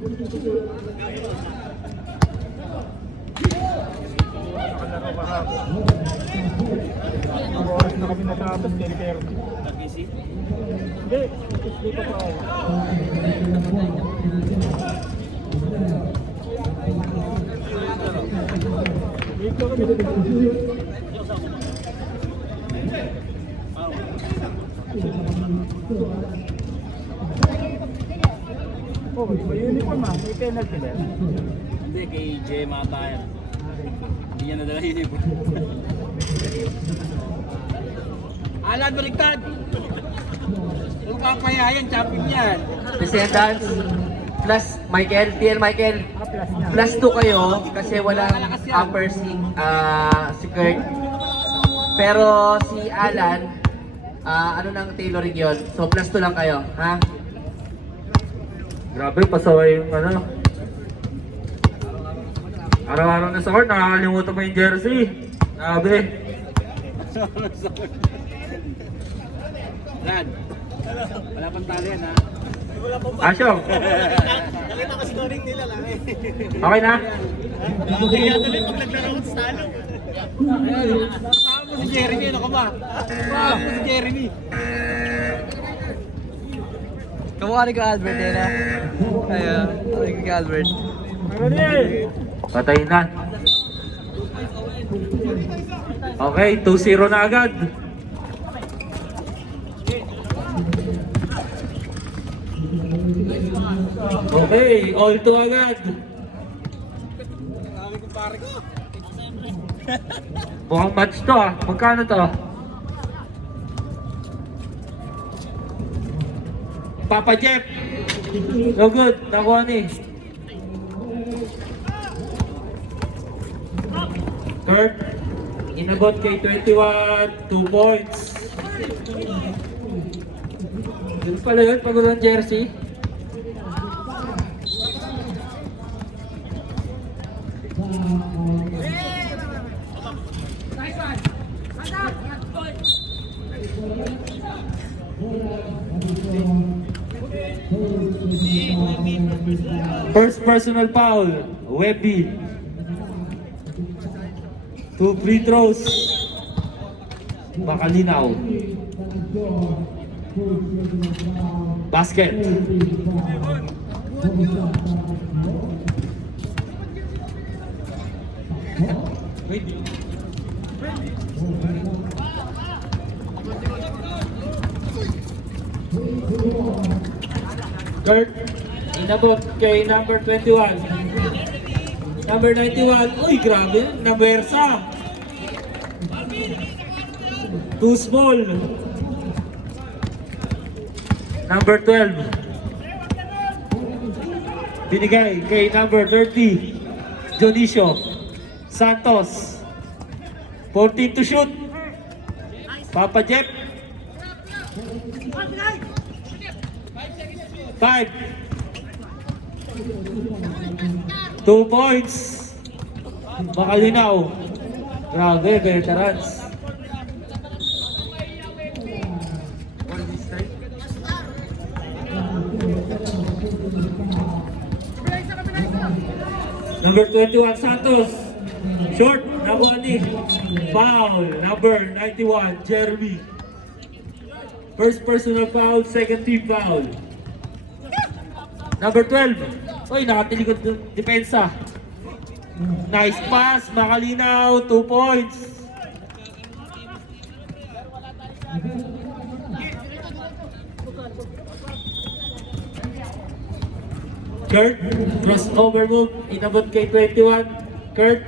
Oras na kami natapos, pero hindi, hindi pa ako. Dito kami. Oh, may uniform ah, may penalty din. Hindi, kay Jay Mata yan. Hindi niya nadala uniform. Alan, baliktad! Kung kapayayan, champion yan. Descendants plus Michael, PL Michael. Plus 2 kayo kasi walang upper si Kurt. Pero si Alan, ano nang tailoring yon? So plus 2 lang kayo, ha? Grabe, pasaway yung ano. Araw-araw na sa court, nakakalimutan mo yung jersey. Grabe. Brad, wala pang tali yan ha. Asyong, Nakita ko scoring nila lang eh. okay na? Kaya tuloy pag naglaro ko sa talo. Kasama mo si Jeremy, ano ka ba? Kasama mo si Jeremy. Kamukha ni ka Albert eh, na? Ayun, ni ka Albert. Patay na. Okay, 2-0 na agad. Okay, all 2 agad. Mukhang match to ah. Magkano to? Papa Jeff. So good. Nakuha ni. Kurt. Inabot kay 21. 2 points. Yun pala yun. Pagod ang jersey. First personal foul, Webby. 2 free throws. Makalinaw. Basket. Wait. Kurt, inabot kay number 21. Number 91, uy grabe, nabersa. Too small. Number 12. Binigay kay number 30, Dionisio Santos. 14 to shoot. Papa Jeff. 5. 2 points. Makalinaw. Grabe, veterans. Number 21, Santos. Short, nakuha ni. Foul, number 91, Jeremy. First personal foul, second team foul. Number 12. Uy, nakatilikod ng depensa. Nice pass, makalinaw, 2 points. Kurt, crossover move, inabot kay 21. Kurt,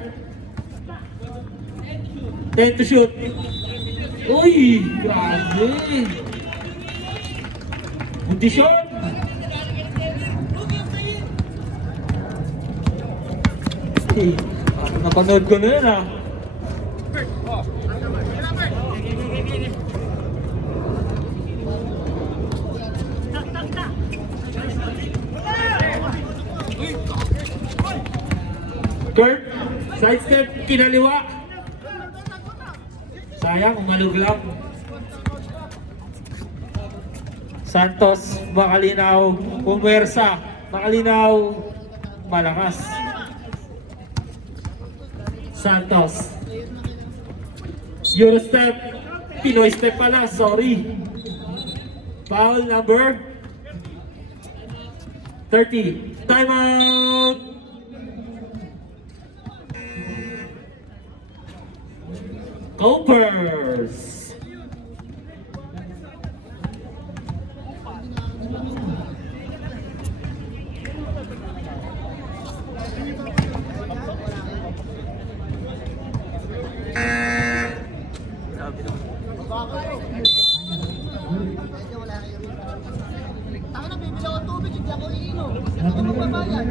10 to shoot. Uy, grabe. Kondisyon. Napanood ko na yun ah. Kurt, sidestep, kinaliwa. Sayang, umalog lang. Santos, Makalinaw, pumersa. Makalinaw, malakas. Santos. Eurostep. Pinoy step pala, sorry. Foul number 30. Timeout! Gophers! Taka na, bibili ako tubig, hindi ako iinom. Ako magbabayad.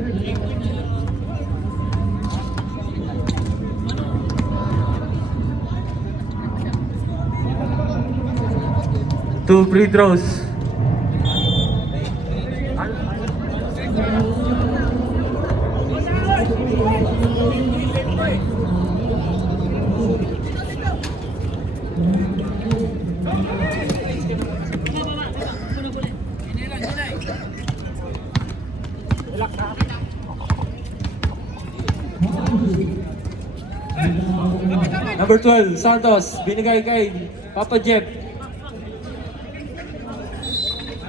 2 free throws. Number 12, Santos, binigay kay Papa Jeff.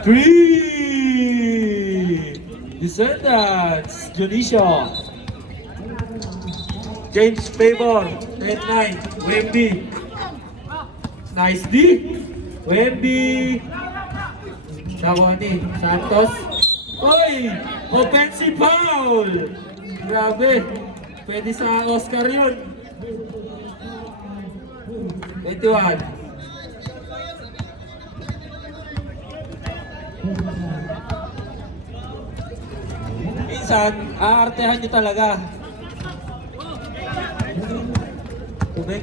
3! Descendants, Junicio. James Favor, 10-9, Wemby. Nice D. Wemby. Nakuha ni Santos. Oy! Offensive foul! Grabe. Pwede sa Oscar yun. 21. Minsan, aartehan nyo talaga. Tubig.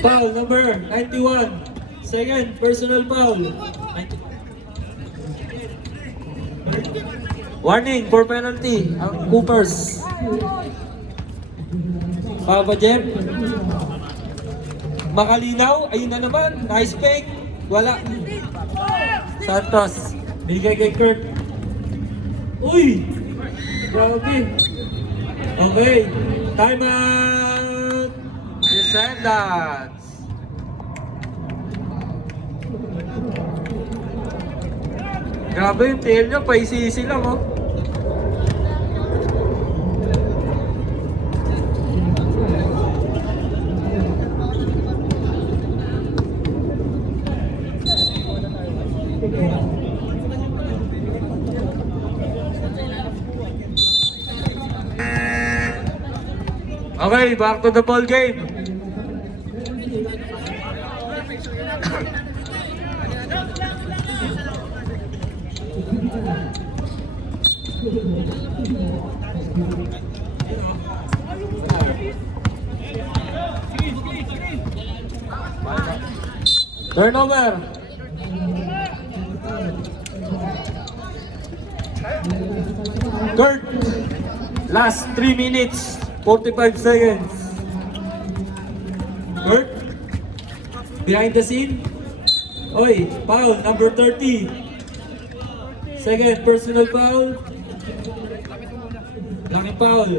Foul number 91. Second personal foul. Warning for penalty ang Coopers. Papa Jeff. Makalinaw, ayun na naman. Nice fake. Wala. Santos. Bigay kay Kurt. Uy! Grabe. Okay. Time out. Descendants. Grabe yung tail nyo. Paisisi lang oh. Okay, back to the ball game. Turnover. Kurt, last 3 minutes, 45 seconds. Kurt, behind the scene. Oy, foul, number 30. Second, personal foul. Laking foul.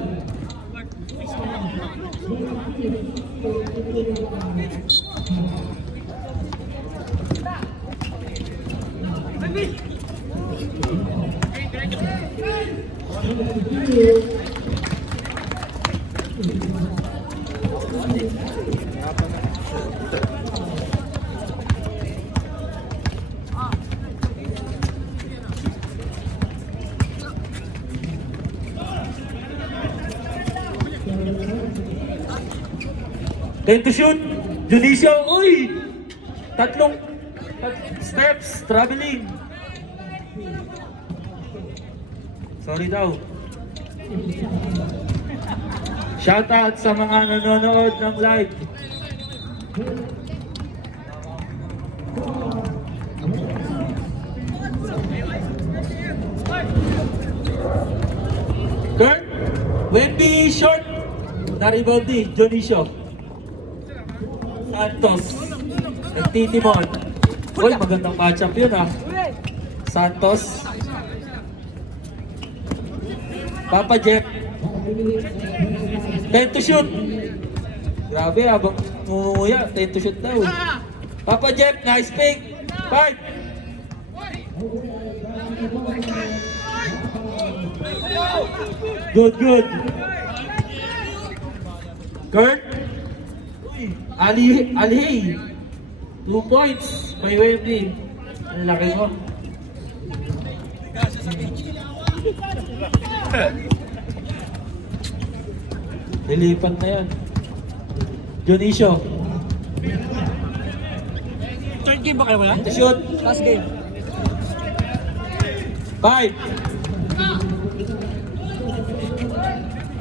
Time to shoot. Junicio, uy! Tatlong steps, traveling. Sorry daw. Shoutout sa mga nanonood ng live. Kurt, Wendy short. Na-rebound ni Junicio. Santos. Nagtitimon. Uy, magandang matchup yun ah. Santos. Papa Jeff. 10 to shoot. Grabe, habang mumuya, 10 to shoot daw. Papa Jeff, nice pick. 5. Good, good. Kurt. Ali. 2 points. May Wembley. Ang laki mo. Nilipat na yan. Dionisio. Third game ba kayo wala? To shoot. Last game. 5.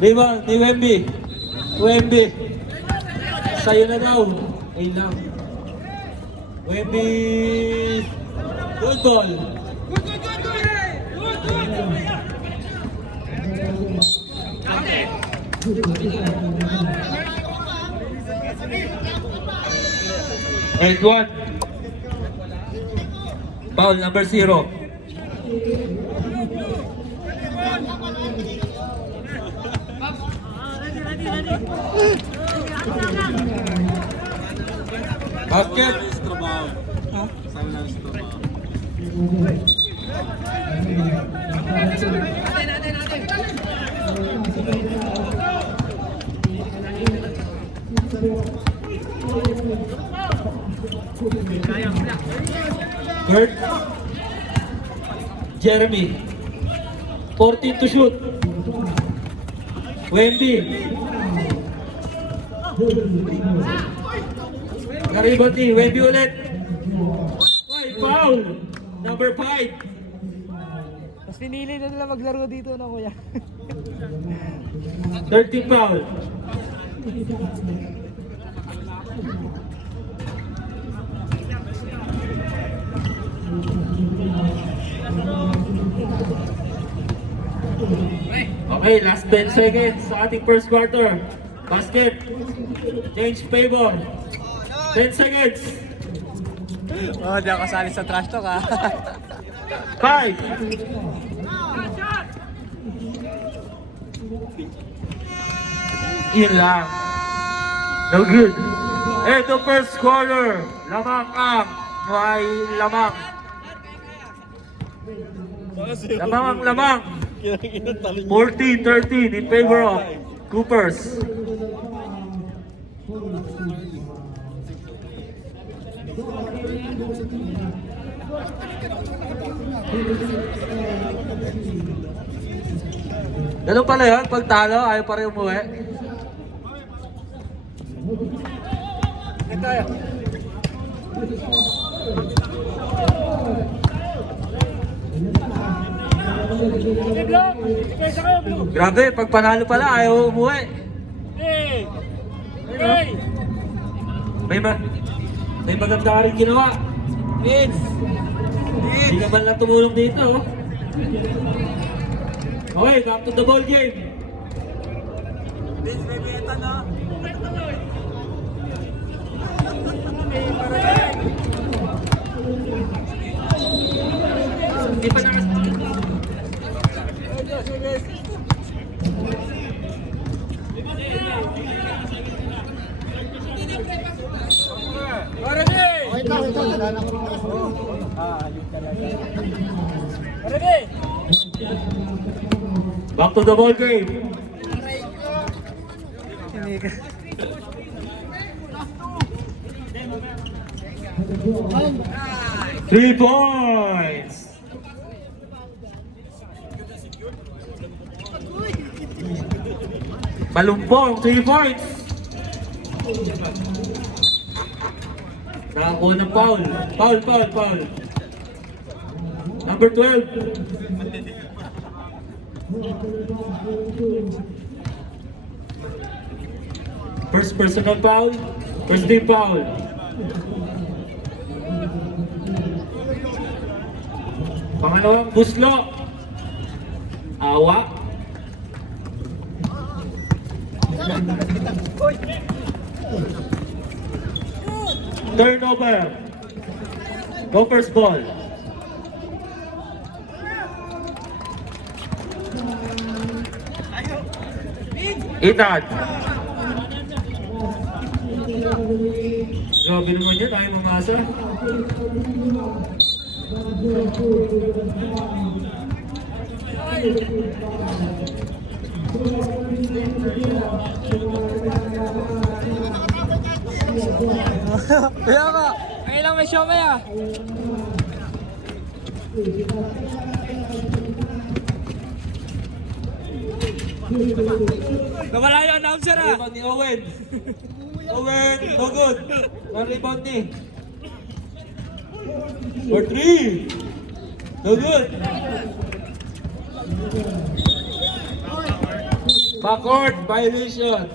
Rebound ni Wemby. Wemby. Sa'yo na daw. Ayun lang. Wemby. Good ball. And 1. Foul number 0. Basket. Kurt. Jeremy. 14 to shoot. Wemby. Naribot ni Wemby ulit. Ay, foul. Number 5. Mas pinili na nila maglaro dito na kuya. 13 foul. Okay, last 10 seconds sa ating first quarter. Basket. Change favor. 10 seconds. Oh, di ako kasali sa trash talk ha. 5. Yun lang. No good. Ito first quarter. Lamang ang may lamang. Lamang ang lamang. 14-13 in favor of Coopers. Ganun pala yun, pag talo, ayaw pa rin umuwi. Grabe, pag panalo pala, ayaw umuwi. May maganda ka rin ginawa. Hindi ka man lang tumulong dito. Oh. Okay, back to the ball game. Hindi pa nakas... Back to the ball game. 3 points. Malumpong, 3 points. Nakakuha ng foul. Foul. Number 12. First personal foul. First team foul. Pangalawang buslo. Awa. Turnover. Go first ball. Ethan. Grabe naman yan, tayo mamasa. Kaya ka. Ngayon lang may show maya. Nawala yung announcer ah. Rebound ni Owen. Owen, no good. No rebound ni. For 3. No good. Backward violation.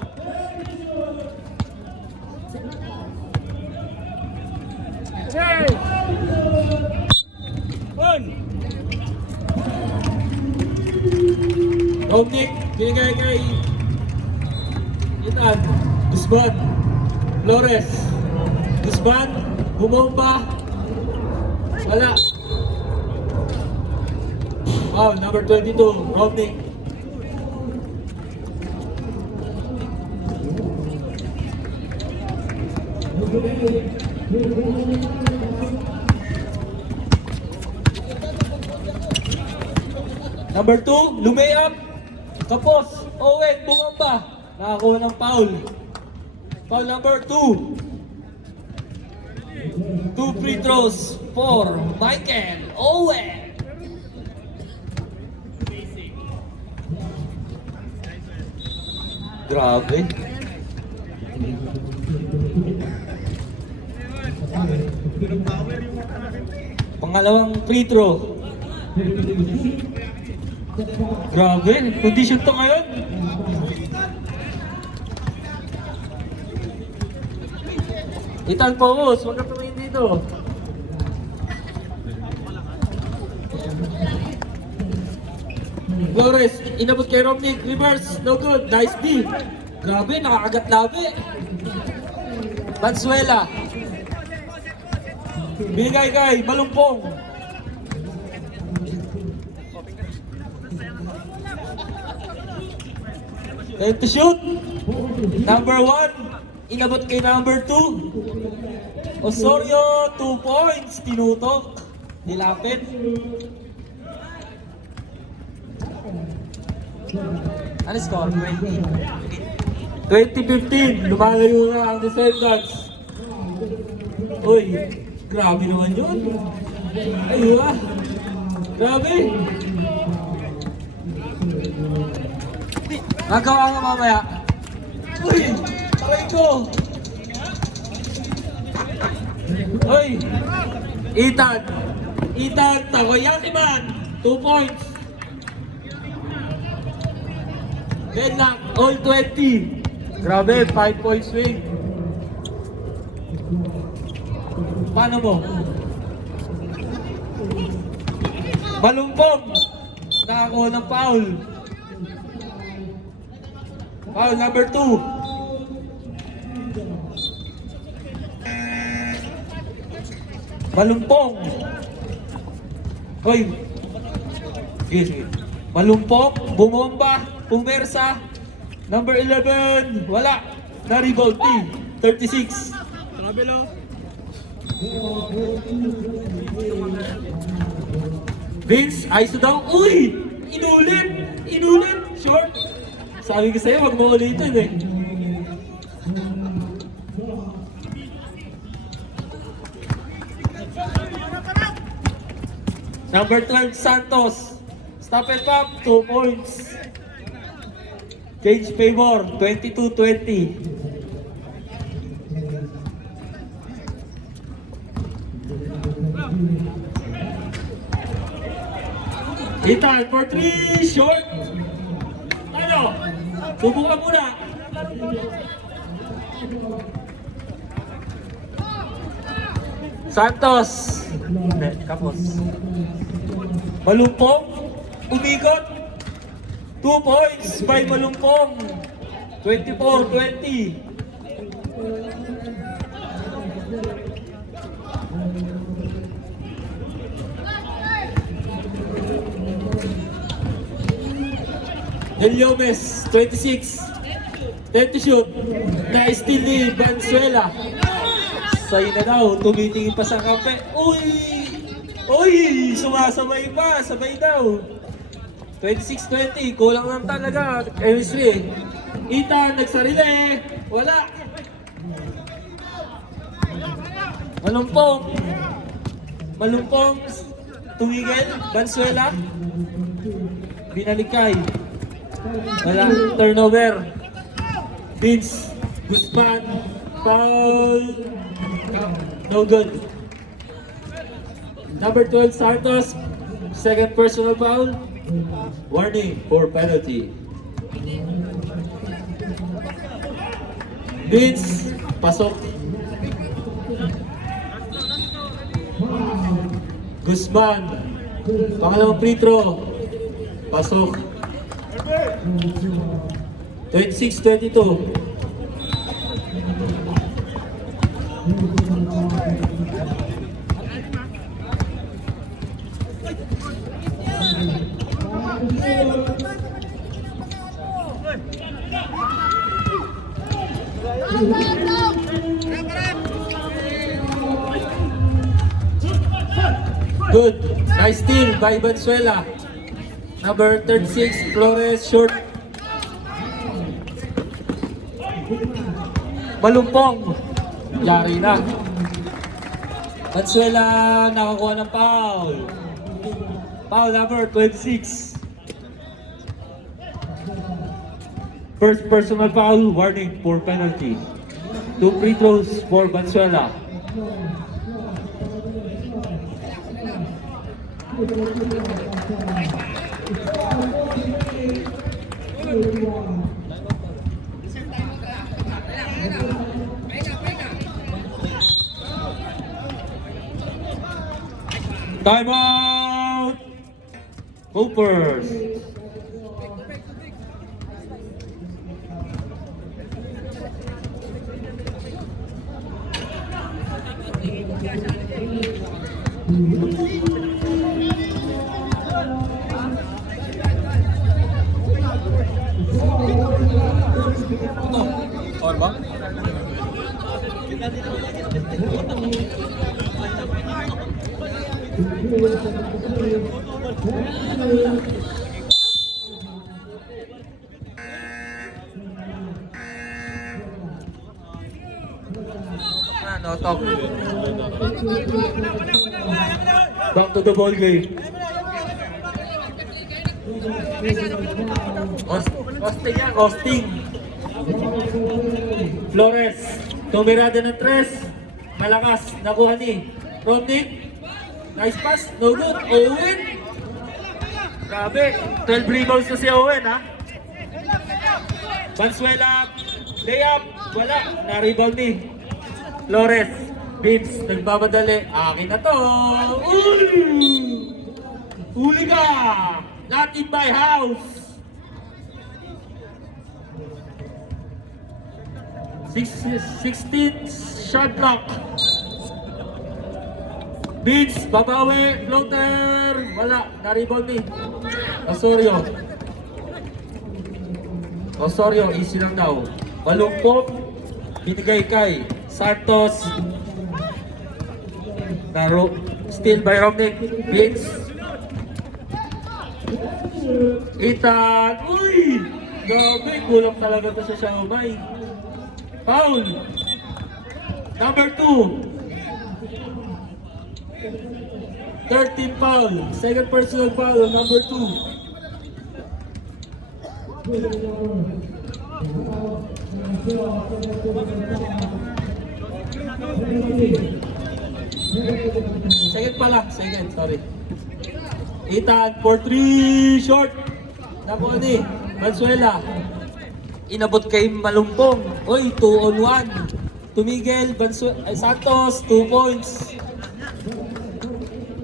Hey! One! Dominic, binigay kay Ethan. Guzman. Flores. Guzman. Bumomba. Wala. Foul, number 22. Dominic. Number 2, lumayap. Kapos. Owen, bumamba. Nakakuha ng foul. Foul number 2. 2 free throws for Michael Owen. Grabe. Pangalawang free throw. Grabe, condition to ngayon. Ethan Pawos, huwag ka tumingin dito. Flores, inabot kay Romney, reverse, no good, nice D. Grabe, nakakagat labi. Bansuela. Binigay kay Malumpong. Time to shoot. Number 1, inabot kay number 2. Osorio, 2 points, tinutok. Nilapit. Ano score? 20-15, lumalayo na ang Descendants. Uy, grabe naman yun. Aywa. Grabe. Nagawa nga mamaya. Uy, taray ko. Uy, Ethan. Ethan, Takoyaki man. 2 points. Then lang, all 20. Grabe, 5 points swing. Paano mo? Malumpong. Nakakuha ng foul. Foul number 2. Malumpong. Hoy. Sige, sige. Malumpong, bumomba, pumersa. Number 11, wala. Na-rebound team. 36. Trabelo. Vince, ISO daw. Uy! Inulit! Inulit! Short! Sabi ko sa'yo, wag mo ulitin eh. Number 12, Santos. Stop and pop, 2 points. Change favor, 22-20. Ethan for 3, short. Ano? Subukan muna. Santos. Hindi, kapos. Malumpong. Umikot. 2 points by Malumpong. 24-20. Deliomes, 26. 10 to shoot. Na-steal ni Valenzuela. Sa'yo na daw, tumitingin pa sa kampe. Uy! Uy! Sumasabay pa, sabay daw. 26-20, kulang lang talaga. Chemistry. Ethan, nagsarili. Wala. Malumpong. Malumpong. Tumigil. Valenzuela. Binalikay. Wala. Turnover. Vince. Guzman. Foul. No good. Number 12, Santos. Second personal foul. Warning for penalty. Vince. Pasok. Guzman. Pangalawang free throw. Pasok. 26-22. Good. Nice steal by Valenzuela. Number 36, Flores, short. Malumpong. Yari na. Valenzuela nakakuha ng foul. Foul number 26. First personal foul, warning for penalty. 2 free throws for Valenzuela. Time out! Hoopers! Or ba? No talk. Back to the ball game. Costing yan. Costing. Flores. Tumirada ng tres. Malakas. Nakuha ni Romnick. Nice pass. No good. Owen. Grabe. 12 rebounds na si Owen, ha? Valenzuela. Layup. Wala. Na-rebound ni Flores. Vince. Nagbamadali. Akin na to. Uy! Huli ka! Not in my house. 16 shot clock. Vince, babawi, floater. Wala, na-rebound ni Osorio. Osorio, easy lang daw. Malumpong, binigay kay Santos. Steal by Romnick. Vince. Ethan. Uy! Grabe, kulang talaga to sa Xiaomai. Foul. Number 2. 13 foul. Second personal foul on number 2. Second pala. Second, sorry. Ethan for 3 short. Nakuha ni Valenzuela. Inabot kay Malumpong. Oy, 2 on 1. Tumigil, Santos, 2 points.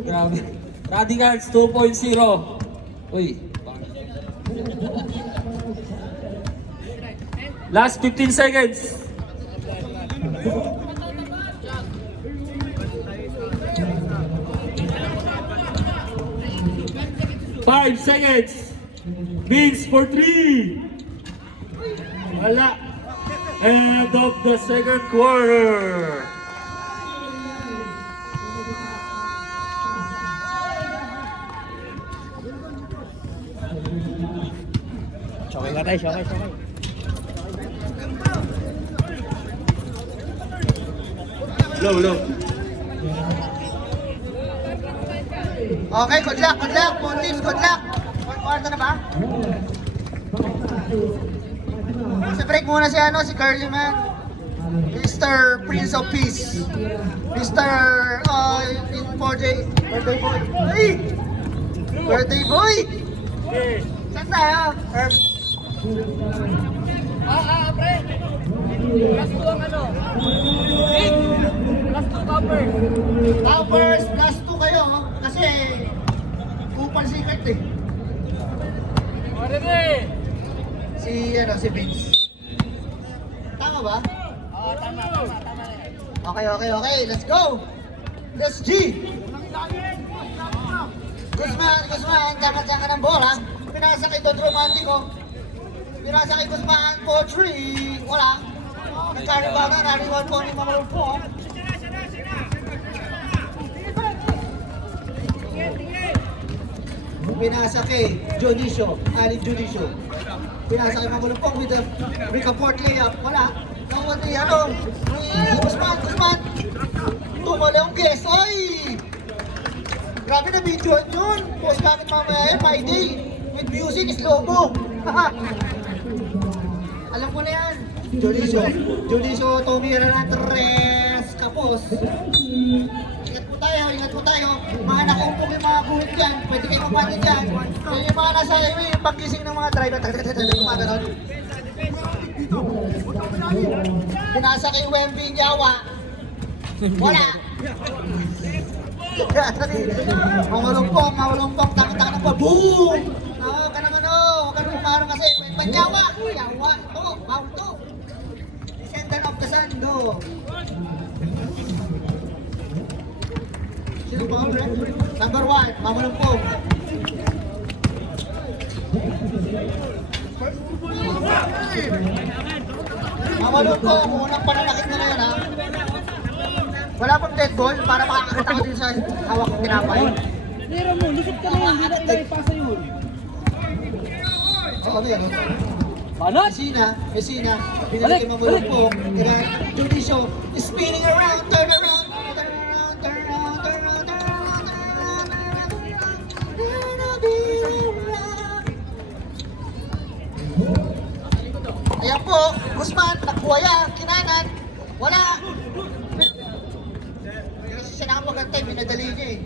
Grabe. Radicals, 2.0. Uy. Last 15 seconds. Five seconds. Vince for 3. Wala. End of the second quarter. Shokay ka tayo, shokay. Low, low. Okay, good luck. Full teams, good luck. Fourth quarter na ba? Sa break muna si Curly Man. Mr. Prince of Peace. Mr. Birthday Boy. Ay! Birthday Boy! Saan tayo? Pre. Last 2 ang ano. Big. Last 2 copper. Hours, plus 2 kayo. Kasi, kupal secret eh. Si Vince. Tama ba? Oo, tama. Okay. Let's go! Let's G! Guzman, tama ng bola. Pinasa kay Don Romantico. Pinasa kay Guzman for 3. Wala. Nagkariba na, nariwan po ni Mamalong po. Pinasa kay Junicio, Alin Junicio. Pinasa kay Mamalong po with the Ricaport layup. Wala. Nawali, Guzman. Tumala yung guess. Oy! Grabe na video yun. Post namin mamaya yun, my day. With music is lobo. Alam ko na yan. Junicio, tumira ng 3 kapos. Ingat po tayo. Mga nakumpong yung mga buhit dyan. Pwede kayo mapanin dyan. Yung mga nasa highway, yung pagkising ng mga driver. Mga ganon. Pinasa kay Wembing Yawa. Wala. Mawalumpong, takot-takot pa. Boom! Huwag ka nang umarang kasi. Panyawa. Yawa. Ito, foul to. Descendant of the sun, do. Sino ba? Number 1, mawalumpong. Mawalumpong, unang pananakit na ngayon ha. Wala pang dead ball para makakakita ko din sa hawak ng tinapay. Lero mo, lisip ka na yun. Hindi na ipasa yun. Oo, meron. Banat! Messina, pinalik kay Mamulong po. Junicio is spinning around, turn around. Ayan po, Guzman, nagbuhaya, kinanan, wala. Kasi siya nakapagantay, minadali niya eh.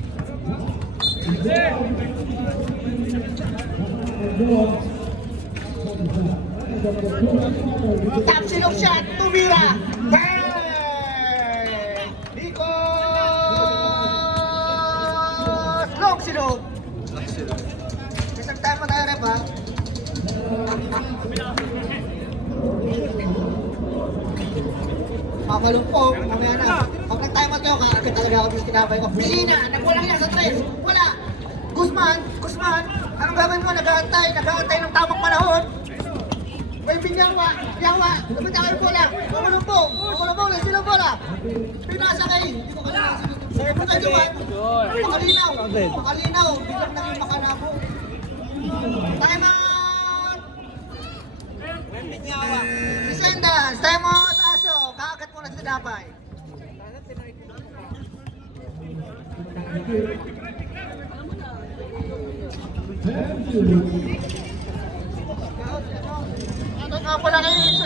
Top silog shot, tumira! Bang! Nikos! Long silog! Isang time mo tayo rep ha? Mamalungkong, mamaya na. Pag nag-time out kayo, kakagad talaga ako yung tinapay ko. Messina, nagwalang yan sa tres. Wala. Guzman, anong gagawin mo? Nag-aantay ng tamang panahon. May binyawa, lumita kayo bola. Mamalungkong, let's sila bola. Pinasa kayo. Hindi ko kalinaw. Sabi mo kayo man. Makalinaw. Biglang naging makanabo. Time out! Descendants, time out, Aso. Kakagat mo na sa tinapay. Ito nga pala kayo sa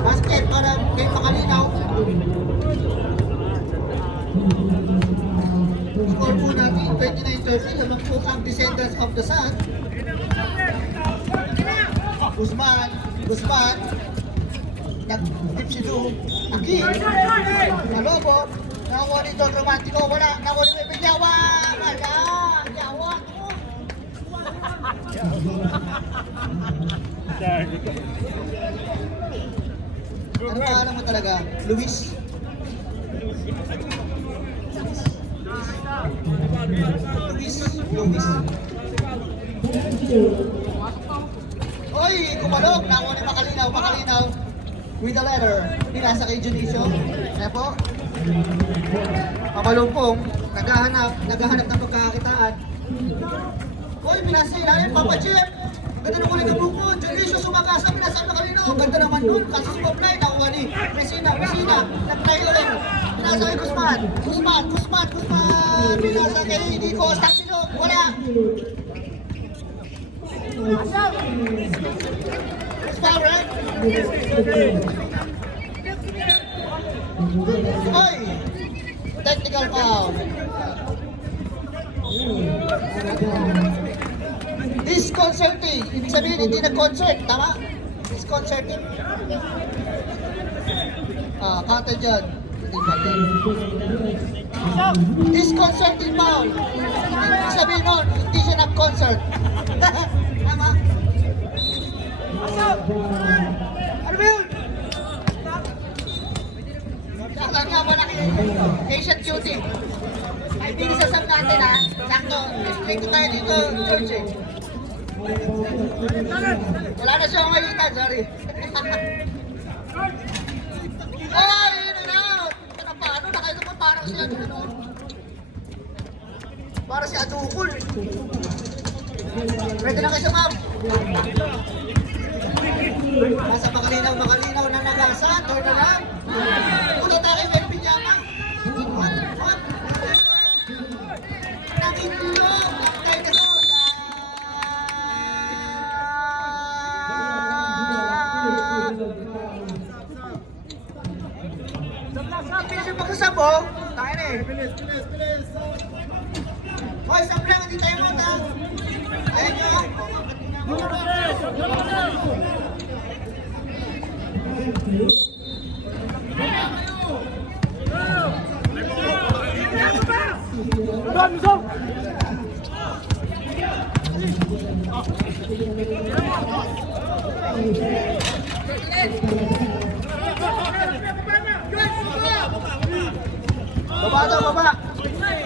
basket para kay makalinaw. Score po natin 26-20. 29-30, lumagpok ang Descendants of the Sun. Guzman, nag-dipsido, Aki, Malobo, nakuha ni Don Romantico, wala, nakuha ni Pepe Jawa, wala, Jawa, ano ba alam mo talaga? Luis? Luis. Oy, kumalog! Nakuha ni Makalinaw. With a letter. Pinasa kay Junicio. Kaya po. Mapalumpong. Naghahanap ng pagkakakitaan. Oy, pinasa ilalim. Papa Jeff. Ganda ng kulit ng grupo. Junicio sumakasa. Pinasa Makalinaw. Ganda naman dun. Kasi sumablay. Nakuha ni Messina. Nag-try ulit. Pinasa kay Guzman. Pinasa kay Nico. Staksino. Wala. Power. Oy! Technical foul. Disconcerting. Ibig sabihin hindi nag-concert. Tama? Disconcerting. Kata dyan. Disconcerting foul. Ibig sabihin nun, hindi siya nag-concert. Tama? Ano ba yun? Kala nga ba Asian cutie? Ay, binisasam natin ha. Sakto, explain ko tayo dito, George eh. Wala na siya kumalitan, sorry. Ay, in and out! Ano pa, ano? Nakita ko parang siya dito. Parang si Adukul. Pwede na kayo sa ma'am. Nasa makalinaw na nagasan. Turn around. Puto tayo may pijama. What? Nakitlog. Nakay ka sa bilis yung pagkasabo. Tayo na eh. Hoy, sabi lang, hindi tayo mata. Ayun nyo. Baba.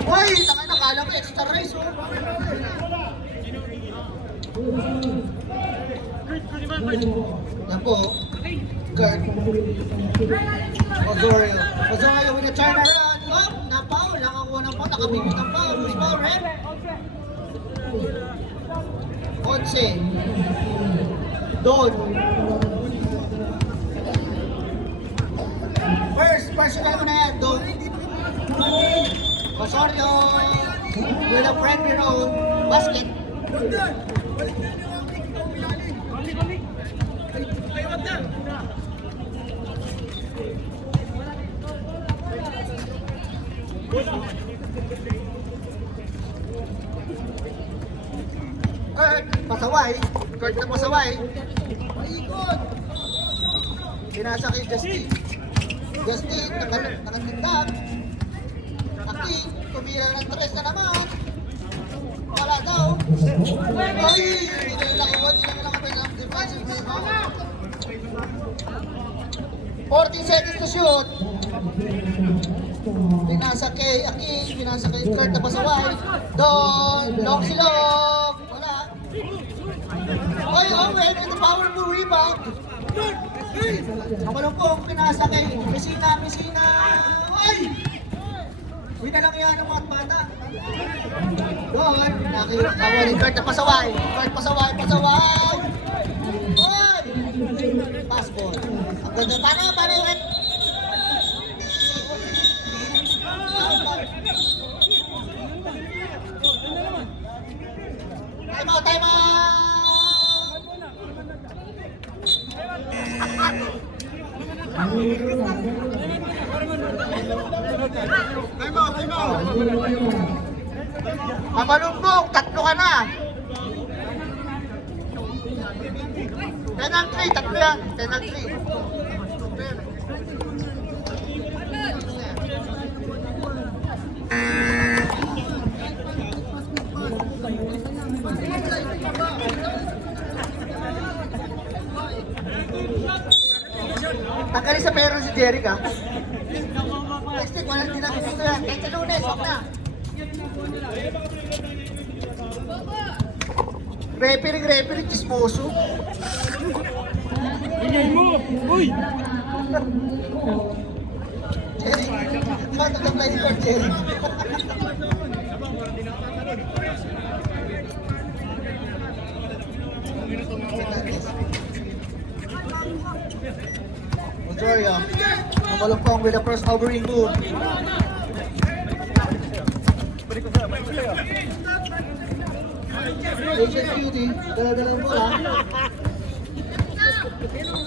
Uy, takay nakala ko extra rice oh. Yan po. Kurt. Osorio with a turnaround. Oh, napaw. Nakakuha ng po. Nakabibig ng pao. Who's power, red? Onse. Don. First, personal mo na yan, Don. Osorio with a friendly roll. Basket. Kurt na pasaway. Maikot. Pinasa kay Justin. Nakatindag. Aki, tumira ng tres na naman. Wala daw. Ay, hindi lang ako ang defensive rebound. 14 seconds to shoot. Pinasa kay Aki, pinasa kay Kurt na pasaway. Don, long silog. Wala. Oy, Owen, with the power of the rebound. Kamalong po, pinasa kay Messina. Oy! Uy na lang yan ang mga bata. Don, nakikawa ni Kurt na pasaway. Pasaway. Oy! Pass ball. Ang ganda. Paano yung red? Time out! Mamalubog, tatlo ka na. 10 ang 3, tatlo yan. 10 ang 3. Tanggalin sa pera si Jeric ha. Next week, walang dinamit ito yan. Kahit sa Lunes, wag na. Referee, chismoso. Ingay mo! Uy! Jeric, di ba nag-apply ni Lord Jeric? Osorio, mamalupong with the first overing move. Asian Beauty, dala-dalang bola.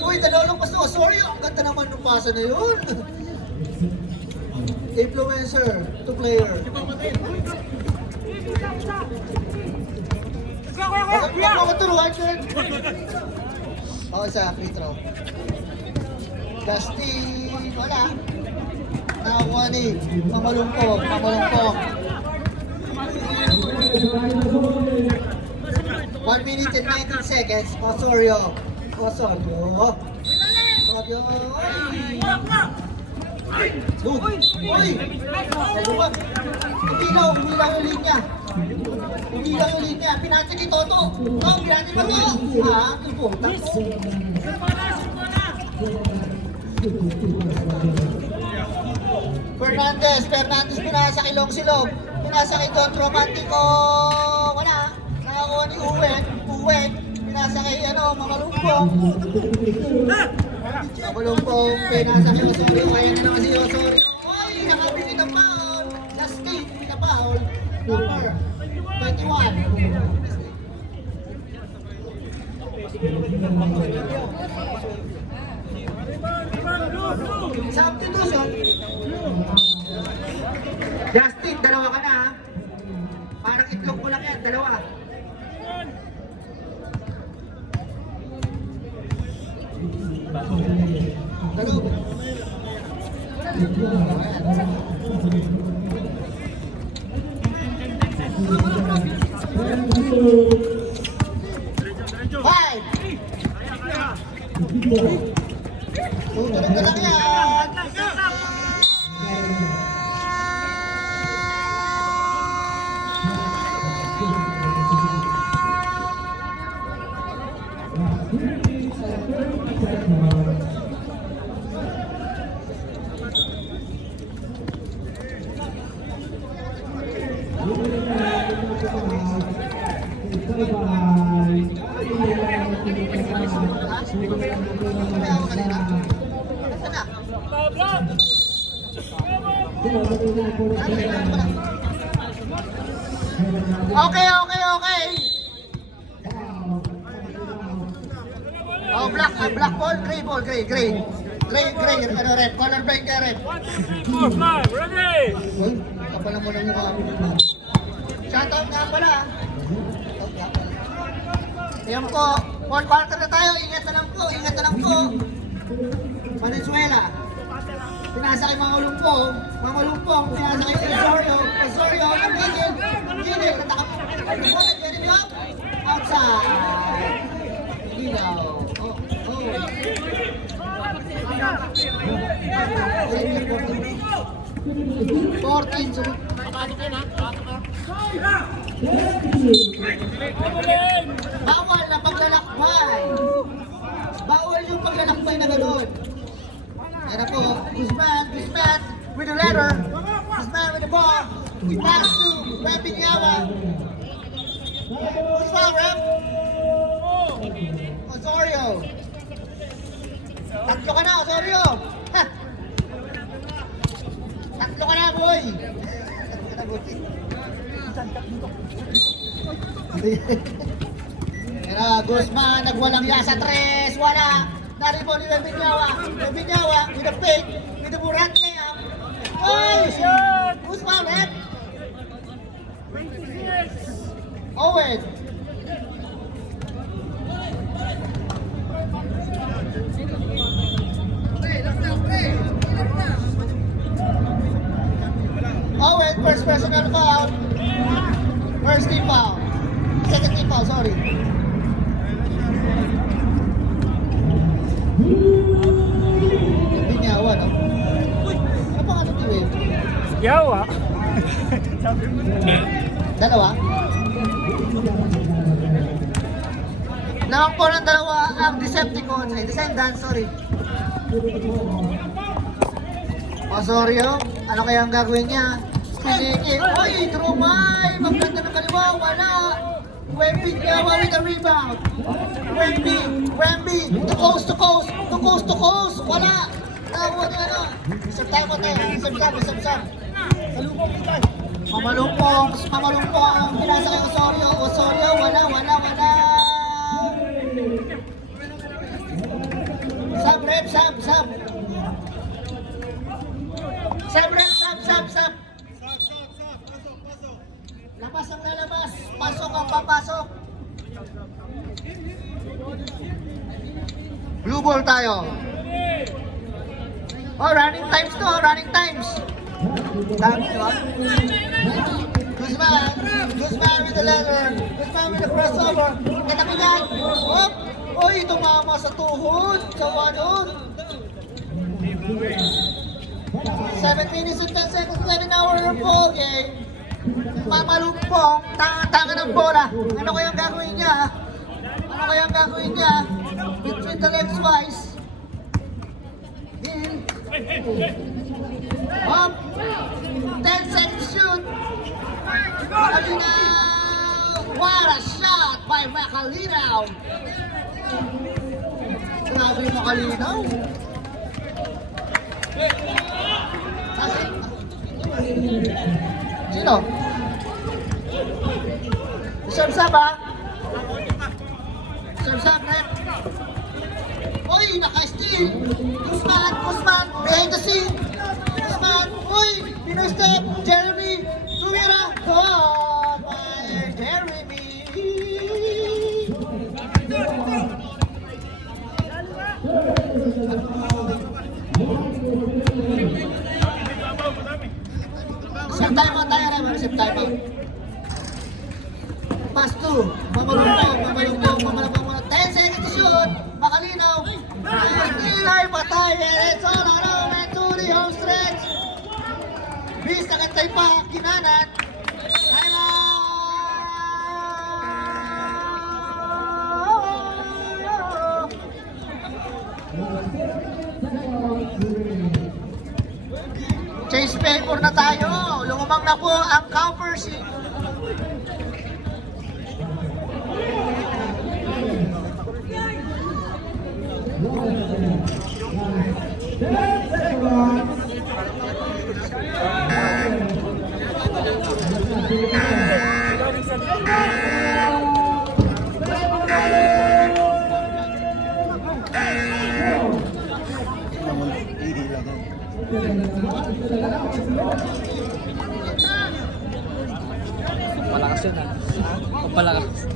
Uy, dalawang pas to Osorio. Ang ganda naman ng pasa na yun. Influencer to player. Ako turuan ko. Oo, sa free throw. Dustin, wala. Nakakuha ni Mamalungkong. 1 minute and 19 seconds. Osorio. Uy! Umilaw yung linya. Pinatay ni Toto. Pinatay mo to. Tuputak ko. Fernandez pinasa kay Long Silog. Pinasa kay Don Romantico. Wala. Nakakuha ni Uweng. Pinasa kay Mamalungkong. Pinasa kay Osorio. Kaya na naman si Osorio. Oy! Nakabili ng foul. Last game, pinapaul. Number 21. Substitution. Justin, dalawa ka na ha. Parang itlog mo lang yan, dalawa. Dalawa. Five. Tulog ka lang yan. Okay. Oh, black ball, gray ball, gray. Red, color break ka, red. 1, 2, 3, 4, 5, ready! Uy, kapalan mo lang yung mukha. Shoutout nga pala. Ayan po, 4 quarter na tayo, ingat na lang po. Valenzuela. Pinasa kay Mamalungkong, pinasa kay Osorio, ang gigil, outside. Ilaw. Oh. 14, so bawal na paglalakbay. Bawal yung paglalakbay na gano'n. Yan na po, Guzman with the letter. Guzman with the ball. Pass to Rep Binyawa. Who's foul, Rep? Osorio. Tatlo ka na, Osorio. Ha! Tatlo ka na, boy. Pero Guzman, nagwalang ya sa tres. Wala. Naribo ni Binyawa with the fake, with the Burante. Oy! Guzman, Rep. Yawa. Dalawa? Lamang po ng dalawa ang Decepticons, ay Descendants, sorry. Osorio, ano kaya ang gagawin niya? Siligin, oy, Dromay! Magkanta ng kaliwa, wala! Wemby, Gawa with the rebound! Wemby, to coast, wala! Tawag na ano? Isang tayo mo tayo, isang. Mamalungkong ang pinasa kay Osorio, wala. Sub. Sub. Labas ang lalabas, pasok ang papasok. Blue ball tayo. Oh, running times. Dami, di ba? Guzman with the leather. Guzman with the crossover. Katabigan. Hop! Oy, tumama sa tuhod. Sa one-on. 7 minutes and 10 seconds, 11-hour ball game. Mamalumpong, tanga ng bola. Ano kayang gagawin niya? Between the legs twice. In. Up. 10 seconds shoot. Macalinaw. What a shot by Macalinaw. Grabe yung Macalinaw. Sino? Sab ha? Sab, rep. Oy, naka-steal. Guzman, behind the scene. Guzman, oy, Pinoy step. Jeremy, tumira. God, my Jeremy. Save time out. Pass 2. Mamalungkong muna. 10 seconds to shoot. Macalinaw. Nilay, patay. And it's all around and to the home stretch. Bis, nakantay pa. Kinanan. Change paper na tayo. Lumamang na po ang counter sheet. Palakas yun ah. Palakas.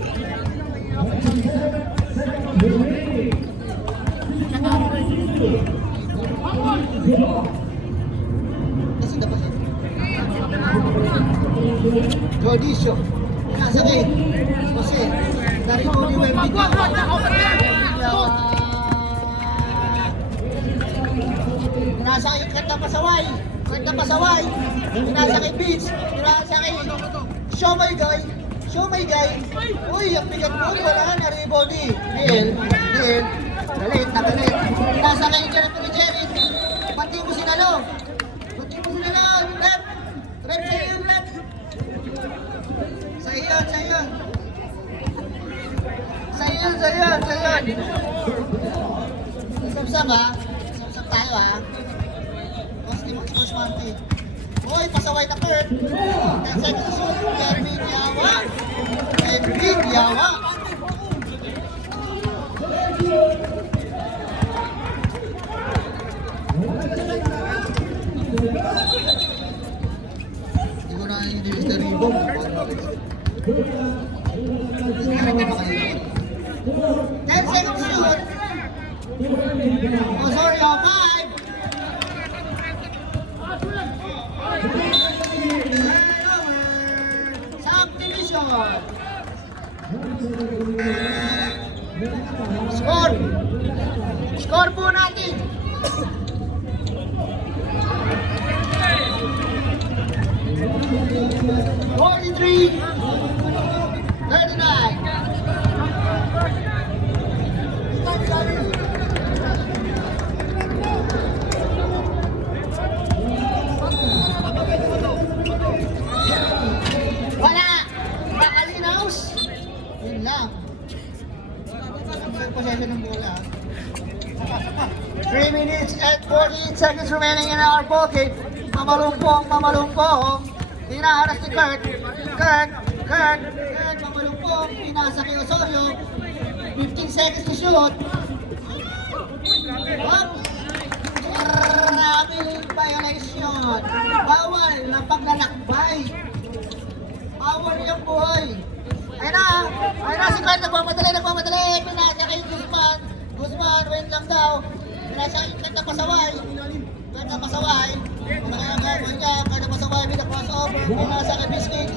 Jodisyo. Nasakit. Kasi, dari ko ni Wemby Nasakit kanta pasaway. Nasakit beats. Nasakit. Show my guy. Uy, ang bigat mo. Wala na rebody. Neil. Galit. Nasakit ka na po ni Jerry. Pati mo sinalo. Left. Left. Sa iyon. Samsam ha. Samsam tayo ha. Coach Monty. Uy, pasaway na Kurt. 10 seconds to shoot. Jeremy Diawa. Hindi ko na yung Mr. Ribong. 10 seconds to shoot. Osorio, 5. Subdivision. seconds remaining in our ball game. Mamalumpong. Hinaharas ni Kurt. Kurt, mamalumpong. Pinasa kay Osorio. 15 seconds to shoot. Up. Maraming violation. Bawal na paglalakbay. Bawal yung buhay. Ayun na si Kurt, nagmamadali. Pinasa kay Guzman. Guzman, wait lang daw. Pinasa kay Kurt na pasaway. Kurt na pasaway, with a crossover. Pinasa kay Biscuit.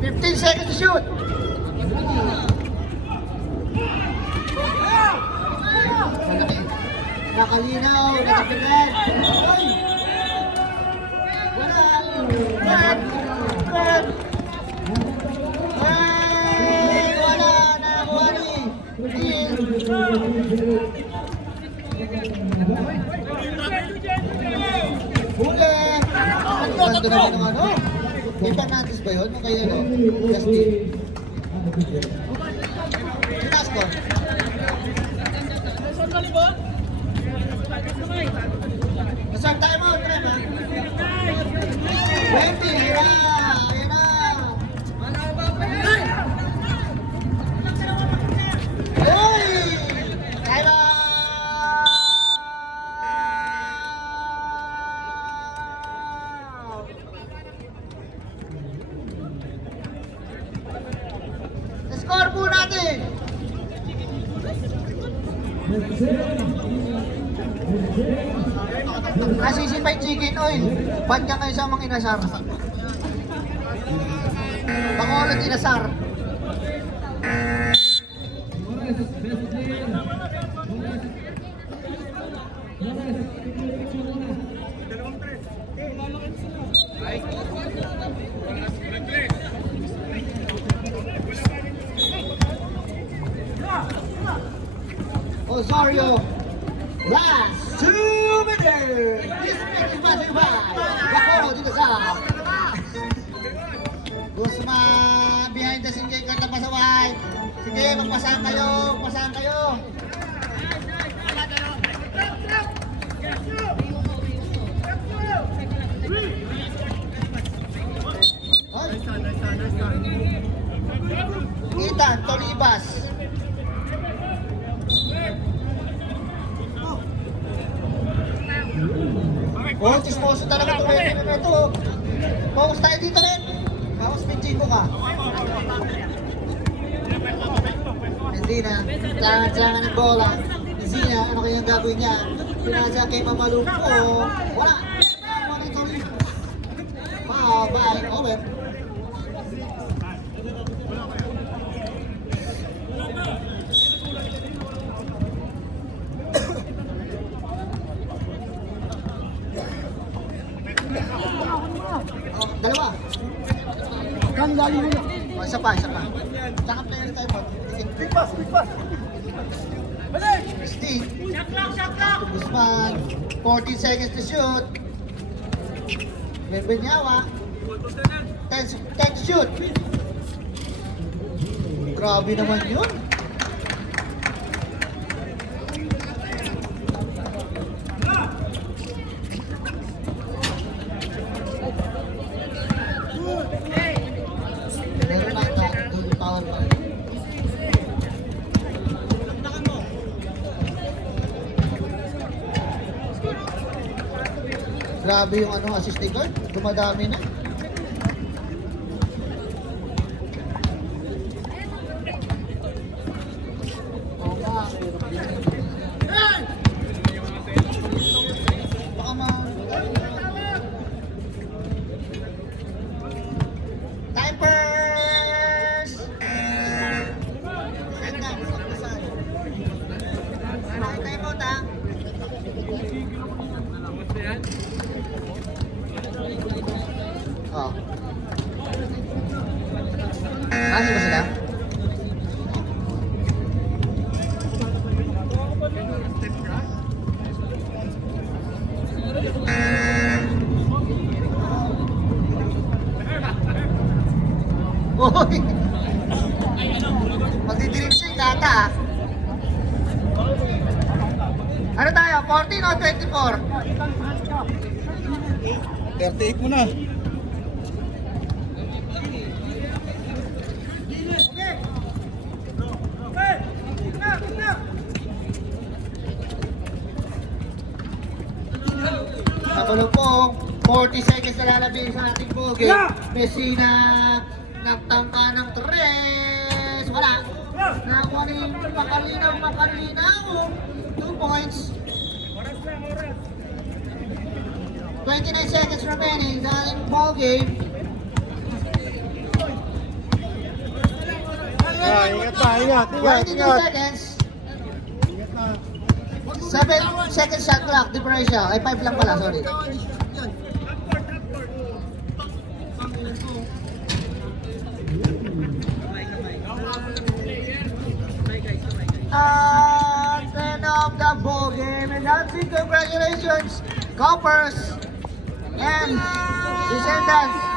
Fifteen seconds to shoot. Nakalinaw, nakapilan. Wala. Kurt. Wala. Nakakuha ni. Huli. Ang ganda naman ng ano. Ipanatis ba yun? Yung kayo, no? Justin. Sinas ko. Nasaan tayo mo? Try mo. 20. Ayan na. Uy! Time out! Score po natin. Nasisipay chicken oil. Ba't ka kayo sa mga inasar? Bacolod inasar. Osorio, last 2 minutes. This minute is passing by. Bacolod inasar. Guzman, behind the scene kay Kurt na pasaway. Sige, magpasahan kayo. Ethan Tolibas. Oh, chismoso talaga ito ngayon na ito. Focus tayo dito rin. Focus pinchiko ka. Menzina, tlangan ng bola. Menzina, ano kayang gagawin niya? Pinasa kay Mamalumpo. Wala. Wala ito rin. Bye. Owen. Dalawa. Kami galing mo. Oh, isa pa. Tsaka player tayo po. Big pass. Steve. Shot clock. Guzman. 14 seconds to shoot. Benyawa. 10 to shoot. Grabe naman yun. Grabe yung assist ni Kurt, dumadami na. Baka Timers! Time out ha. Oh. Kasi ba sila? Hoy! Magdidilim siya yung data ah. Ano tayo? 14 o 24? 38 mo na. Nakulupong 40 seconds na lalabing sa ating bogey. Messina nagtangka ng 3. Wala. Nakuha ni Makalinaw. 2 points. 29 seconds remaining sa ating ballgame. Ingat. 22 seconds. 7 seconds shot clock differential. Ay, 5 lang pala, sorry. And end of the ball game, and that's it. Congratulations, Coppers and Descendants.